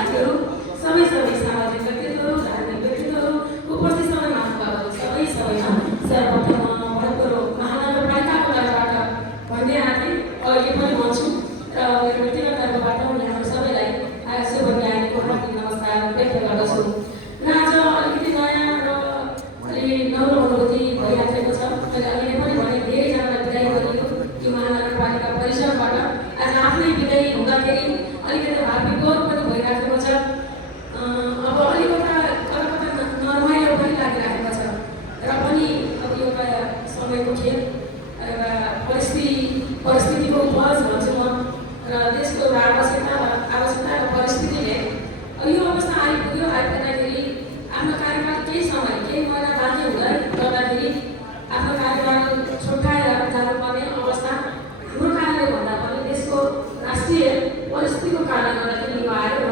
साथीहरू, सबै सामाजिक व्यक्तित्वहरू, धार्मिक व्यक्तित्वहरू, उपस्थित सबै महानुभावहरू, सबैमा सर्वप्रथम भरतपुर महानगरपालिकाको तर्फबाट भन्ने आँटे अहिले पनि भन्छु र मेरो व्यक्तिगत तर्फबाट यहाँहरू सबैलाई शुभ बिहानीको हार्दिक नमस्कार व्यक्त गर्दछु। र आज अलिकति नयाँ र अलि नौलो अनुभूति भइराखेको छ। मैले अहिले पनि भने धेरैजनालाई विदाई गरियो यो महानगरपालिका परिसरबाट। आज आफ्नै विदाई हुँदाखेरि अलिकति भावविभोर पनि भइराखेको छ। अब अलिकता कता नरमाइलो पनि लागिराखेको छ र पनि अब एउटा समयको खेल, एउटा परिस्थितिको उपज भन्छु म र देशको एउटा आवश्यकता र परिस्थितिले यो अवस्था आइपुग्दाखेरि आफ्नो कार्यकाल केही समय केही महिना बाँकी हुँदै गर्दाखेरि आफ्नो कार्यकाल छुट्याएर जानुपर्ने अवस्था हाम्रो कारणले भन्दा पनि देशको राष्ट्रिय परिस्थितिको कारणले गर्दाखेरि यो आयो र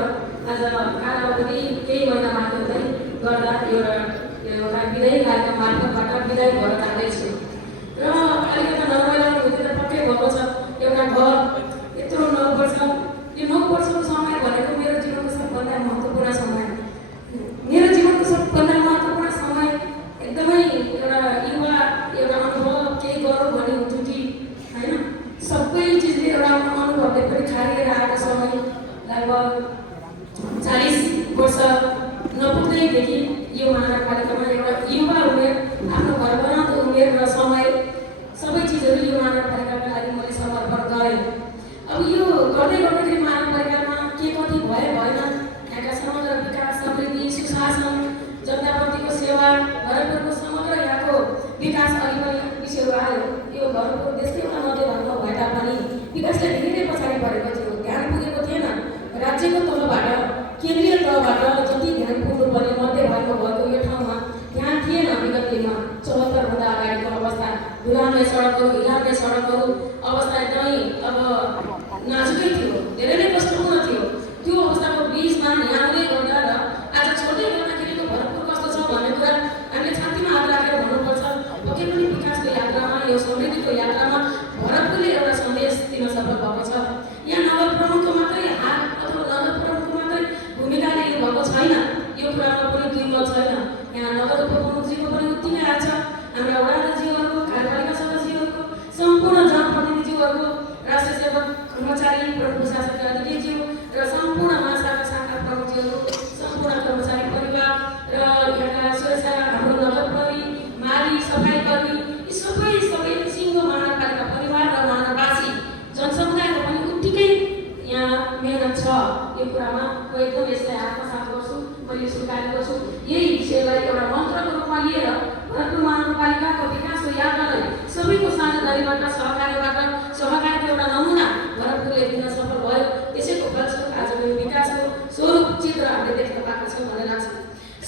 आज कालावधि केही महिना बाँकी हुँदै गर्दा एउटा विदाई कार्यक्रम मार्फतबाट विदाई भएर जाँदैछु। र अलिकति नरमाइलो अनुभूति त पक्कै भएको छ। एउटा घर यत्रो 9 वर्ष, यो 9 वर्षको समय भनेको मेरो जीवनको सबभन्दा महत्त्वपूर्ण समय, मेरो जीवनको सबभन्दा महत्त्वपूर्ण समय। एकदमै एउटा युवा एउटा अनुभव केही गरौँ भन्ने हुन्थ्यो कि होइन, सबै चिजले एउटा अनुभवले पनि खारिएर आएको समय। लगभग 40 वर्ष नपुग्दैदेखि यो महानगरपालिकामा एउटा युवा उमेर, आफ्नो घर बनाउँदो उमेर र समय, सबै चिजहरू यो महानगरपालिकाका लागि मैले समर्पण गरेँ। अब यो गर्दै गर्दाखेरि महानगरपालिकामा के कति भयो भएन, यहाँका समग्र विकास, समृद्धि, सुशासन, जनताप्रतिको सेवा, भरतपुरको समग्र यहाँको विकास अलि पनि विषयहरू आयो। यो भरतपुर देशकै एउटा मध्यभागमा भए तापनि विकासले धेरै पछाडि परेको थियो, ध्यान पुगेको थिएन। राज्यको तलबाट, केन्द्रीय तलबाट जति ध्यान पुग्नुपर्ने मध्यभागमा भएको यो ठाउँमा ध्यान थिएन। विगत दिनमा 74 भन्दा अगाडिको अवस्था, धुलाउने सडकहरू, हिलाउने सडकहरू अवस्था एकदमै अब नाजुकै थियो, धेरै नै कष्टपूर्ण थियो। त्यो अवस्थाको बिचमा यहाँ आउँदै गर्दा र आज छोड्दै गर्दाखेरिको भरतपुर कस्तो छ भन्ने कुरा हामीले छातीमा हात राखेर भन्नुपर्छ। पक्कै पनि विकासको यात्रामा, यो समृद्धिको यात्रामा भरतपुरले एउटा सन्देश दिन सफल भएको छ। यहाँ नगर प्रमुखको मात्रै हात अथवा नगर प्रमुखको मात्रै भूमिका लिनुभएको छैन, यो कुरामा पनि दुई मत छैन। यहाँ नगर उपप्रमुखजीको पनि उति नै आएको छ, हाम्रा वडाध्यक्षज्यूहरूको, कार्यपालिका सदस्यहरूको, सम्पूर्ण जनप्रतिनिधिज्यूहरूको, राष्ट्रिय सेवक कर्मचारी, प्रमुख प्रशासकीय अधिकारीज्यू र सम्पूर्ण शाखा प्रमुखज्यूहरू, सम्पूर्ण कर्मचारी परिवार र यहाँका सुरक्षा, हाम्रो नगर प्रहरी, माली, सफाई कर्मी, यी सबै सिङ्गो महानगरपालिका परिवार र महानगरवासी जनसमुदायको पनि उत्तिकै यहाँ मेहनत छ। यो कुरामा म एकदम यसलाई आत्मसात गर्छु, मैले स्वीकार गर्छु। यही विषयलाई एउटा मन्त्रको रूपमा लिएर भरतपुर महानगरपालिकाको विकासको यात्रालाई सबैको साझेदारीबाट, सहकारीको एउटा नमुना भरतपुरले दिन सफल भयो। त्यसैको फलस्वरूप आज यो विकासको स्वरूप चित्र हामीले देख्न पाएको छौँ भन्ने लाग्छ।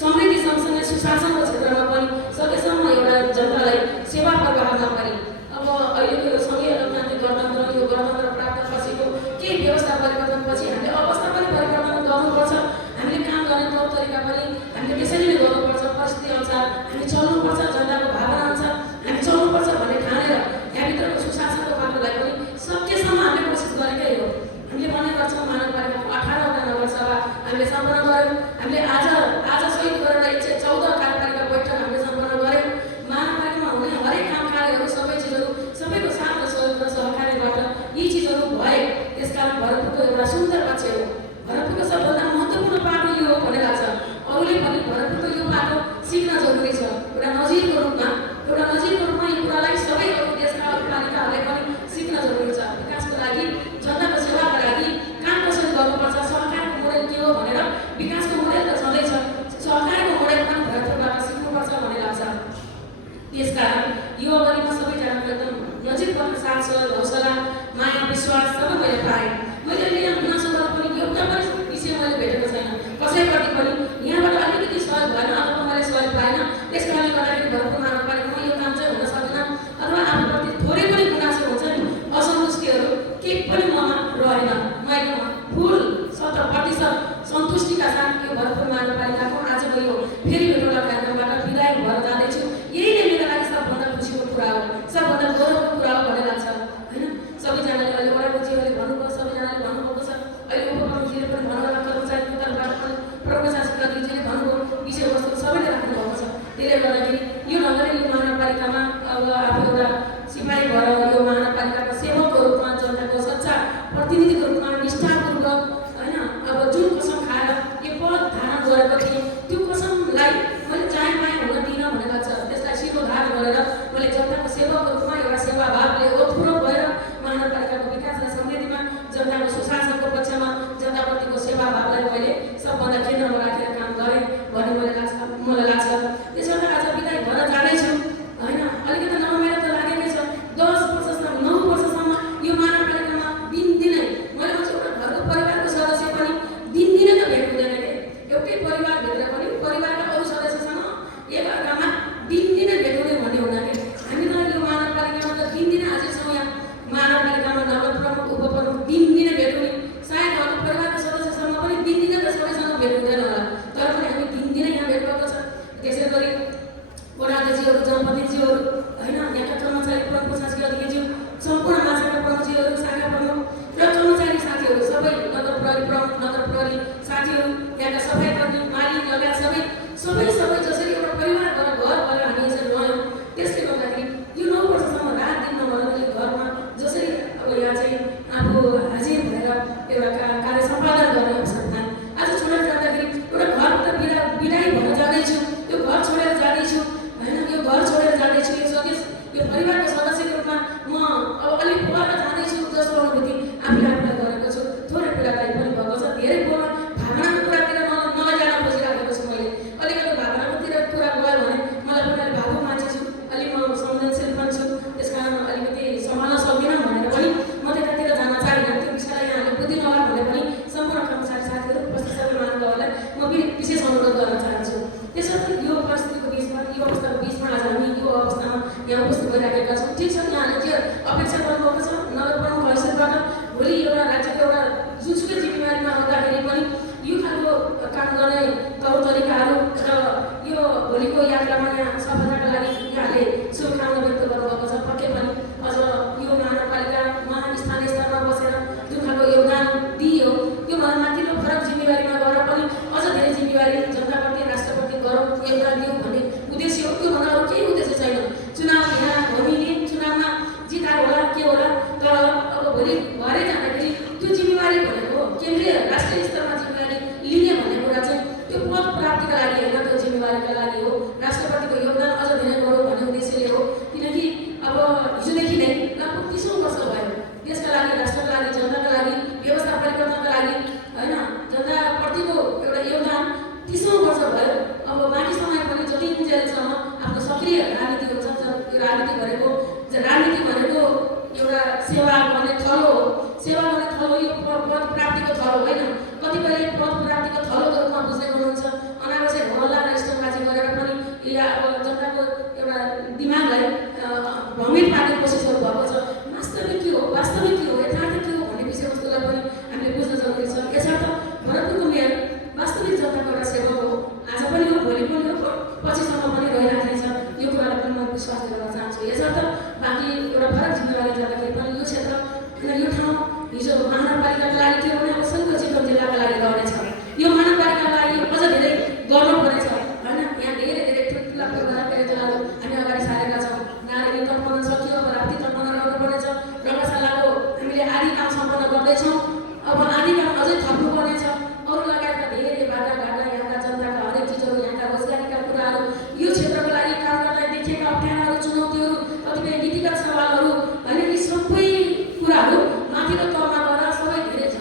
समृद्धि सँगसँगै सुशासनको क्षेत्रमा पनि सकेसम्म एउटा जनतालाई सेवा प्रवाह नगरी, अब अहिलेको यो सङ्घीय लोकतान्त्रिक गणतन्त्र, यो गणतन्त्र प्राप्त पछिको केही व्यवस्था परिवर्तनपछि हामीले अवस्था पनि परिवर्तन गर्नुपर्छ। हामीले काम गर्ने तौर तरिका पनि हामीले त्यसरी नै गर्नुपर्छ। परिस्थिति अनुसार हामी चल्नुपर्छ, जनताको भावना अनुसार हामी चल्नुपर्छ भन्ने ठानेर यहाँभित्रको सुशासनको माटोलाई पनि सकेसम्म हामीले कोसिस गरेकै हो। हामीले भन्ने गर्छौँ महानगरपालिकाको 18वटा नगरसभा हामीले सम्पन्न गऱ्यौँ। हामीले आज सहित गरेर 114 कार्यपालिका बैठक हामीले सम्पन्न गऱ्यौँ। महानगरपालिकामा हुने हरेक काम कार्यहरू, सबै चिजहरू सबैको साथ र सहयोग र सहकार्यबाट यी चिजहरू भए। त्यसकारण भरतपुरको एउटा सुन्दर पक्ष हो। भरतपुरको सबभन्दा महत्त्वपूर्ण पाटो यो हो भन्ने लाग्छ। अरूले पनि भरतपुरको यो पाटो सिक्न जरुरी छ। एउटा नजिरको रूपमा यो कुरालाई सबै अरू देशका पालिकाहरूले पनि सिक्न जरुरी छ। विकासको लागि, जनताको सेवाको लागि काम कसरी गर्नुपर्छ, सहकारको मोडेल के हो भनेर विकासको मोडेल त छँदैछ, सहकारको मोडेल पनि भरतपुरबाट सिक्नुपर्छ भन्ने लाग्छ। त्यसकारण यो अवधिमा सबैजनाको एकदम नजिक बस्न साथ सहयोग, हौसला, माया, विश्वास सबै मैले पाएँ। मैले अहिले यहाँ गुनासोबाट पनि एउटा पनि विषय मैले भेटेको छैन कसैप्रति पनि। यहाँबाट अलिकति सहयोग भएन अथवा मैले सहयोग पाएन, त्यस कारणले गर्दाखेरि भरतपुर महानगरपालिकामा यो काम चाहिँ हुन सकेन अथवा आफूप्रति थोरै पनि गुनासो हुन्छ नि, असन्तुष्टिहरू केही पनि ममा रहेन। म एकदम फुल 100% सन्तुष्टिका साथ यो भरतपुर महानगरपालिकाको आज म यो फेरि भेटौँला कार्यक्रमबाट विदाई भएर जाँदैछु। यही नै मेरो लागि सबभन्दा खुसीको कुरा हो, सबभन्दा गौरवको कुरा हो भन्ने लाग्छ होइन। सबैजनाले अहिले वडाध्यक्षहरूले भन्नुभयो, सबैजनाले भन्नुभएको छ, अहिले उपप्रमुखजीले पनि भन्नुभयो, कर्मचारी एउटा चाहिँ आफू हाजिर भएर एउटा कार्य सम्पादन गर्ने अवसर पाएँ। आज छोडेर जाँदाखेरि एउटा घरबाट बिदाई भएर जाँदैछु, यो घर छोडेर जाँदैछु होइन, यो घर छोडेर जाँदैछु, यो परिवारको सदस्यको रूपमा म अब अलिक पर जाँदैछु जस्तो अनुभूति आफूलाई गरेको छु। थोरै कुराकानी पनि भएको छ, धेरै बोल्न भावनाको कुरातिर नलैजान खोजिराखेको छु। मैले अलिकति भावनाकोतिर कुरा गयो भने मलाई पनि अलिक भावुक मान्छे छु, अलिक म संवेदनशील पनि छु, त्यस कारण अलिकति सम्हाल्न सक्दिनँ भनेर पनि म त्यतातिर जान चाहिनँ। त्यो विषयलाई यहाँले बुझिदिनु होला भने पनि सम्पूर्ण कर्मचारी साथीहरू उपस्थित सबै महानुभावहरूलाई म विशेष अनुरोध गर्न चाहन्छु। त्यसर्थ यो परिस्थितिको बिचमा, यो अवस्थाको बिचमा आज हामी यो अवस्थामा यहाँ उपस्थित भइराखेका छौँ। ठिक छ, यहाँले के अपेक्षा गर्नुभएको छ नगर प्रमुख हैसियतबाट भोलि एउटा राज्यको एउटा जुनसुकै जिम्मेवारीमा आउँदाखेरि पनि यो खालको काम गर्ने तौर तरिकाहरू र यो भोलिको यात्रामा यहाँ सफलताका लागि यहाँले शुभकामना व्यक्त गर्नुभएको छ। पक्कै पनि अझ यो महानगरपालिकामा स्थानीय स्तरमा बसेर जुन खालको योगदान दिइयो, त्यो माथिल्लो फरक जिम्मेवारीमा गएर पनि अझ धेरै जिम्मेवारी जनताप्रति, राष्ट्रप्रति गरौँ, योगदान दिउँ भन्ने उद्देश्य हो। त्योभन्दा अरू केही उद्देश्य छैन। चुनाव यहाँ भनिने, चुनावमा जिता होला के होला, तर अब भोलि भएरै जाँदाखेरि त्यो जिम्मेवारी भनेको केन्द्रीय राष्ट्रिय स्तरमा जिम्मेवारी लिने भन्ने कुरा चाहिँ त्यो पद प्राप्तिका लागि होइन, त्यो जिम्मेवारीका लागि हो। राष्ट्रप्रतिको योगदान अझ धेरै गरौँ भन्ने उद्देश्यले हो। किनकि अब हिजोदेखि नै लगभग 30औं वर्ष भयो देशका लागि, राष्ट्रका लागि, जनताका लागि, व्यवस्था परिवर्तनका लागि होइन, जनताप्रतिको एउटा योगदान 30औं वर्ष भयो। अब बाँकी समय पनि जति इन्जेलसम्म आफ्नो सक्रिय राजनीति हुन्छ, राजनीति भनेको एउटा सेवा गर्ने थलो हो। सेवा गर्ने थलो यो पद प्राप्तिको थलो होइन। कतिपयले पद प्राप्तिको थलोको रूपमा बुझ्दै हुनुहुन्छ। अनावश्यक हल्ला र स्टलबाजी गरेर पनि या अब जनताको एउटा दिमागलाई भ्रमित पार्ने कोसिस गर्नुभएको छ। वास्तविक के हो, यथार्थ के हो भन्ने विषयवस्तुलाई पनि हामीले बुझ्न जरुरी छ। यसर्थ भरतपुरको मेयर वास्तविक जनताको एउटा सेवक हो। आज पनि हो, भोलि पनि हो, पछिसम्म पनि रहिराख्नेछ। यो कुरालाई पनि म विश्वास गर्न चाहन्छु। यसर्थ बाँकी एउटा फरक जिम्मेवारी जाँदाखेरि पनि यो क्षेत्र, यो ठाउँ हिजो महानगरपालिकाका लागि थियो भने अब सङ्घ चितवन जिल्लाका लागि रहनेछ। यो महानगरपालिकाका लागि अझ धेरै गर्नुपर्नेछ होइन। यहाँ धेरै धेरै ठुल्ठुला योजनाहरू हामी अगाडि सारेका छौँ। नारायणी तर्पण सकियो, अब राप्ती तर्पण गर्नुपर्नेछ। रङ्गशालाको हामीले आदि काम सम्पन्न गर्दैछौँ, अब आदि काम अझै थप्नुपर्नेछ। अरू लगायतका धेरै बाटाघाटा, यहाँका जनताका हरेक चिजहरू, यहाँका रोजगारीका कुराहरू, यो क्षेत्रको लागि काम गर्दा देखिएका अप्ठ्याराहरू, चुनौतीहरू, कतिपय नीतिगत सवालहरू होइन, यी सबै कुराहरू माथिल्लो तहमा गएर सबै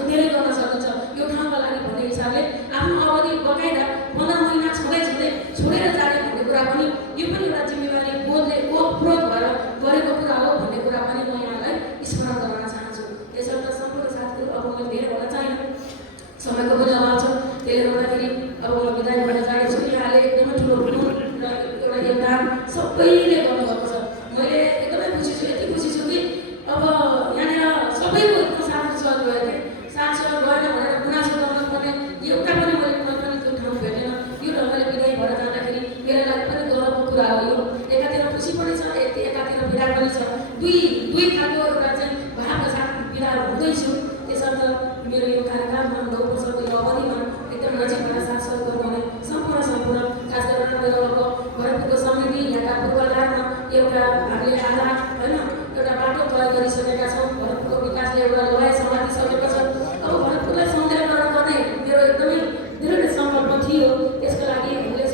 धेरै गर्न सकिन्छ यो ठाउँका लागि भन्ने हिसाबले आफ्नो अवधि बकाइदा 15 महिना छँदै छोडेर जाने भन्ने कुरा पनि यो पनि एउटा जिम्मेवारी बोधले ओतप्रोत भएर गरेको कुरा हो भन्ने कुरा पनि म यहाँलाई स्मरण गराउन चाहन्छु। त्यसर्थ सम्पूर्ण साथीहरू, अब मैले धेरै भन्न चाहिनँ, समयको पनि अभाव छ। त्यसले गर्दाखेरि अब म बिदाई भएर जानेछु। यहाँले एकदमै ठुलो एउटा योगदान सबैले गर्नुभएको छ। मैले एकदमै खुसी छु, यति खुसी छु कि अब यहाँनिर सबैको एकदम साथ गयो कि साथ गएन भनेर गुनासो गर्नुपर्ने एउटा पनि मैले त्यो ठाउँ भेटेन। यो ढङ्गले बिदाई भएर जाँदाखेरि मेरो लागि पनि गौरवको कुरा हो। यो एकातिर खुसी पनि छ, एकातिर पीडा पनि छ। दुई खालको एउटा चाहिँ भावको साथ पीडा हुँदैछु। त्यसर्थ मेरो यो कार्यकालमा 9 वर्षको यो अवधिमा एकदम नजिकबाट साथ सहयोग गर्ने सम्पूर्ण खास गरेर मेरो अब भरतपुरको समिति, यहाँका पूर्वाधारमा एउटा हामीले आधार होइन एउटा बाटो तय गरिसकेका छौँ। भरतपुरको विकासले एउटा लडाइँ समातिसकेको छ। अब भरतपुरलाई सौन्दर्यकरण गर्ने मेरो एकदमै दृढ सङ्कल्प थियो। त्यसको लागि हामीले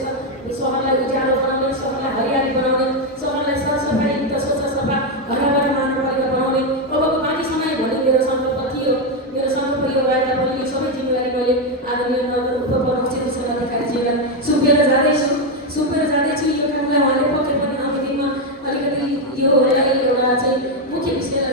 सहरलाई उज्यालो बनाउने, सहरलाई हरियाली बनाउने, सहरलाई सरसफाइ युक्त, स्वच्छ, सफा, हराभरा महानगरपालिका बनाउने अबको बाँकी समय भन्ने मेरो सङ्कल्प थियो। मेरो सङ्कल्प यो भए तापनि यो सबै जिम्मेवारी मैले आदरणीय नगर उपप्रमुख चिकित्सा अधिकारीजीलाई सुम्पेर जाँदैछु। यो कामलाई उहाँले पक्कै पनि आउने दिनमा अलिकति योलाई एउटा चाहिँ मुख्य विषय